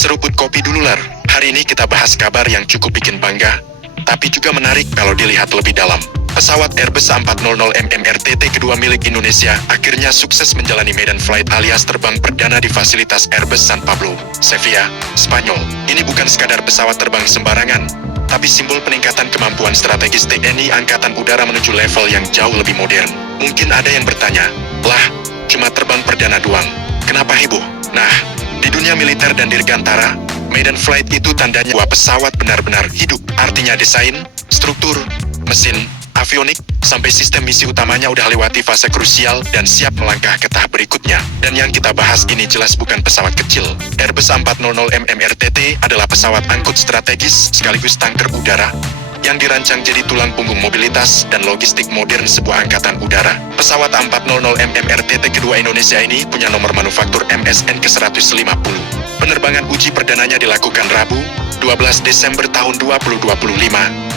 Seruput kopi dulu lar. Hari ini kita bahas kabar yang cukup bikin bangga, tapi juga menarik kalau dilihat lebih dalam. Pesawat Airbus A400M RTT kedua milik Indonesia akhirnya sukses menjalani maiden flight alias terbang perdana di fasilitas Airbus San Pablo, Sevilla, Spanyol. Ini bukan sekadar pesawat terbang sembarangan, tapi simbol peningkatan kemampuan strategis TNI Angkatan Udara menuju level yang jauh lebih modern. Mungkin ada yang bertanya, lah, cuma terbang perdana doang, kenapa heboh? Nah, di dunia militer dan dirgantara, maiden flight itu tandanya bahwa pesawat benar-benar hidup. Artinya desain, struktur, mesin, avionik, sampai sistem misi utamanya udah lewati fase krusial dan siap melangkah ke tahap berikutnya. Dan yang kita bahas ini jelas bukan pesawat kecil. Airbus A400M RTT adalah pesawat angkut strategis sekaligus tanker udara yang dirancang jadi tulang punggung mobilitas dan logistik modern sebuah angkatan udara. Pesawat A400M RTT kedua Indonesia ini punya nomor manufaktur MSN ke-150. Penerbangan uji perdananya dilakukan Rabu, 12 Desember tahun 2025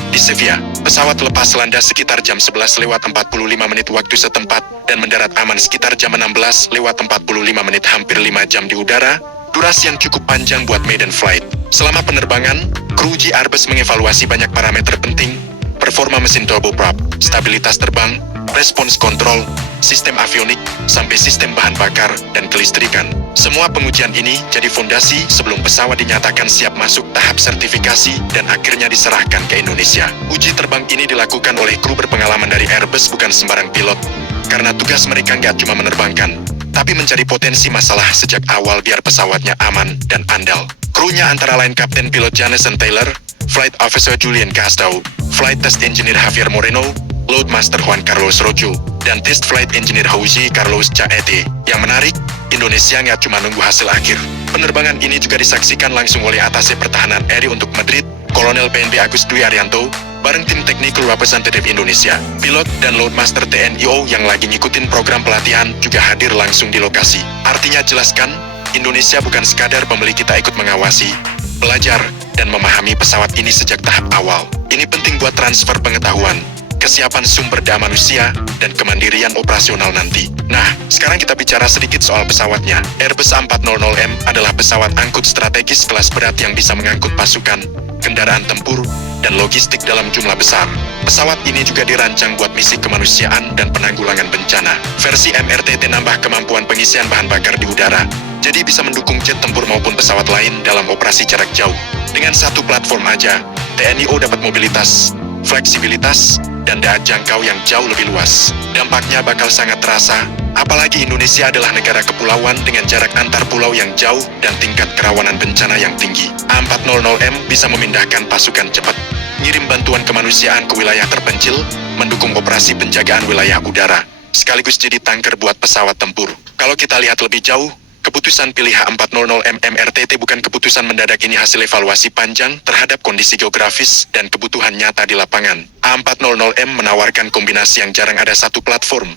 di Sevilla. Pesawat lepas landas sekitar jam 11 lewat 45 menit waktu setempat dan mendarat aman sekitar jam 16 lewat 45 menit, hampir 5 jam di udara, durasi yang cukup panjang buat maiden flight. Selama penerbangan, kru uji Airbus mengevaluasi banyak parameter penting, performa mesin turboprop, stabilitas terbang, respons kontrol, sistem avionik, sampai sistem bahan bakar dan kelistrikan. Semua pengujian ini jadi fondasi sebelum pesawat dinyatakan siap masuk tahap sertifikasi dan akhirnya diserahkan ke Indonesia. Uji terbang ini dilakukan oleh kru berpengalaman dari Airbus, bukan sembarang pilot, karena tugas mereka nggak cuma menerbangkan, tapi mencari potensi masalah sejak awal biar pesawatnya aman dan andal. Krunya antara lain Kapten Pilot Jameson Taylor, Flight Officer Julian Castro, Flight Test Engineer Javier Moreno, Loadmaster Juan Carlos Rojo, dan Test Flight Engineer Jose Carlos Chaete. Yang menarik, Indonesia nggak cuma nunggu hasil akhir. Penerbangan ini juga disaksikan langsung oleh Atase Pertahanan RI untuk Madrid, Kolonel PNP Agus Dwi Arianto, bareng tim Technical Representative Indonesia. Pilot dan Loadmaster TNIO yang lagi ngikutin program pelatihan juga hadir langsung di lokasi. Artinya jelaskan, Indonesia bukan sekadar pembeli, kita ikut mengawasi, belajar, dan memahami pesawat ini sejak tahap awal. Ini penting buat transfer pengetahuan, kesiapan sumber daya manusia, dan kemandirian operasional nanti. Nah, sekarang kita bicara sedikit soal pesawatnya. Airbus A400M adalah pesawat angkut strategis kelas berat yang bisa mengangkut pasukan, kendaraan tempur, dan logistik dalam jumlah besar. Pesawat ini juga dirancang buat misi kemanusiaan dan penanggulangan bencana. Versi MRTT nambah kemampuan pengisian bahan bakar di udara, jadi bisa mendukung jet tempur maupun pesawat lain dalam operasi jarak jauh. Dengan satu platform aja, TNIO dapat mobilitas, fleksibilitas, dan daya jangkau yang jauh lebih luas. Dampaknya bakal sangat terasa, apalagi Indonesia adalah negara kepulauan dengan jarak antar pulau yang jauh dan tingkat kerawanan bencana yang tinggi. A400M bisa memindahkan pasukan cepat, ngirim bantuan kemanusiaan ke wilayah terpencil, mendukung operasi penjagaan wilayah udara, sekaligus jadi tanker buat pesawat tempur. Kalau kita lihat lebih jauh, keputusan pilih A400M RTT bukan keputusan mendadak, ini hasil evaluasi panjang terhadap kondisi geografis dan kebutuhan nyata di lapangan. A400M menawarkan kombinasi yang jarang ada, satu platform,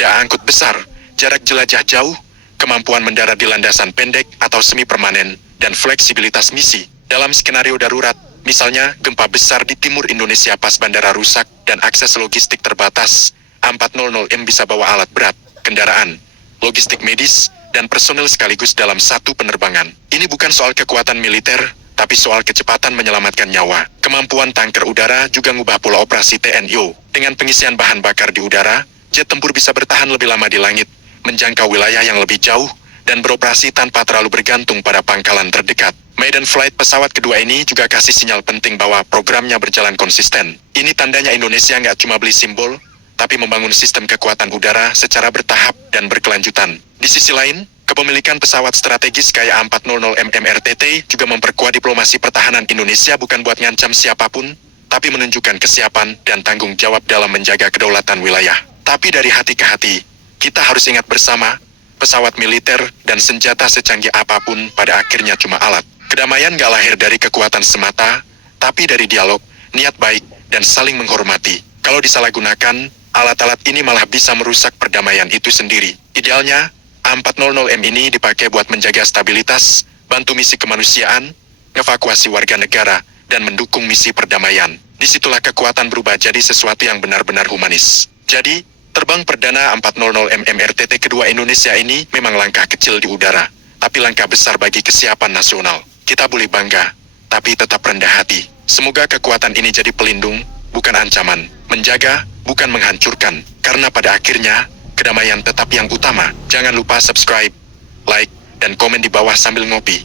daya angkut besar, jarak jelajah jauh, kemampuan mendarat di landasan pendek atau semi permanen, dan fleksibilitas misi. Dalam skenario darurat, misalnya gempa besar di timur Indonesia pas bandara rusak dan akses logistik terbatas, A400M bisa bawa alat berat, kendaraan, logistik medis, dan personel sekaligus dalam satu penerbangan. Ini bukan soal kekuatan militer, tapi soal kecepatan menyelamatkan nyawa. Kemampuan tanker udara juga ngubah pola operasi TNIO. Dengan pengisian bahan bakar di udara, jet tempur bisa bertahan lebih lama di langit, menjangkau wilayah yang lebih jauh, dan beroperasi tanpa terlalu bergantung pada pangkalan terdekat. Maiden flight pesawat kedua ini juga kasih sinyal penting bahwa programnya berjalan konsisten. Ini tandanya Indonesia nggak cuma beli simbol, tapi membangun sistem kekuatan udara secara bertahap dan berkelanjutan. Di sisi lain, kepemilikan pesawat strategis kayak A400M RTT juga memperkuat diplomasi pertahanan Indonesia, bukan buat ngancam siapapun, tapi menunjukkan kesiapan dan tanggung jawab dalam menjaga kedaulatan wilayah. Tapi dari hati ke hati, kita harus ingat bersama, pesawat militer dan senjata secanggih apapun pada akhirnya cuma alat. Kedamaian gak lahir dari kekuatan semata, tapi dari dialog, niat baik, dan saling menghormati. Kalau disalahgunakan, alat-alat ini malah bisa merusak perdamaian itu sendiri. Idealnya, A400M ini dipakai buat menjaga stabilitas, bantu misi kemanusiaan, evakuasi warga negara, dan mendukung misi perdamaian. Disitulah kekuatan berubah jadi sesuatu yang benar-benar humanis. Jadi, terbang perdana A400M RTT kedua Indonesia ini memang langkah kecil di udara, tapi langkah besar bagi kesiapan nasional. kita boleh bangga, tapi tetap rendah hati. Semoga kekuatan ini jadi pelindung, bukan ancaman. Menjaga, bukan menghancurkan. Karena pada akhirnya, kedamaian tetap yang utama. Jangan lupa subscribe, like, dan komen di bawah sambil ngopi.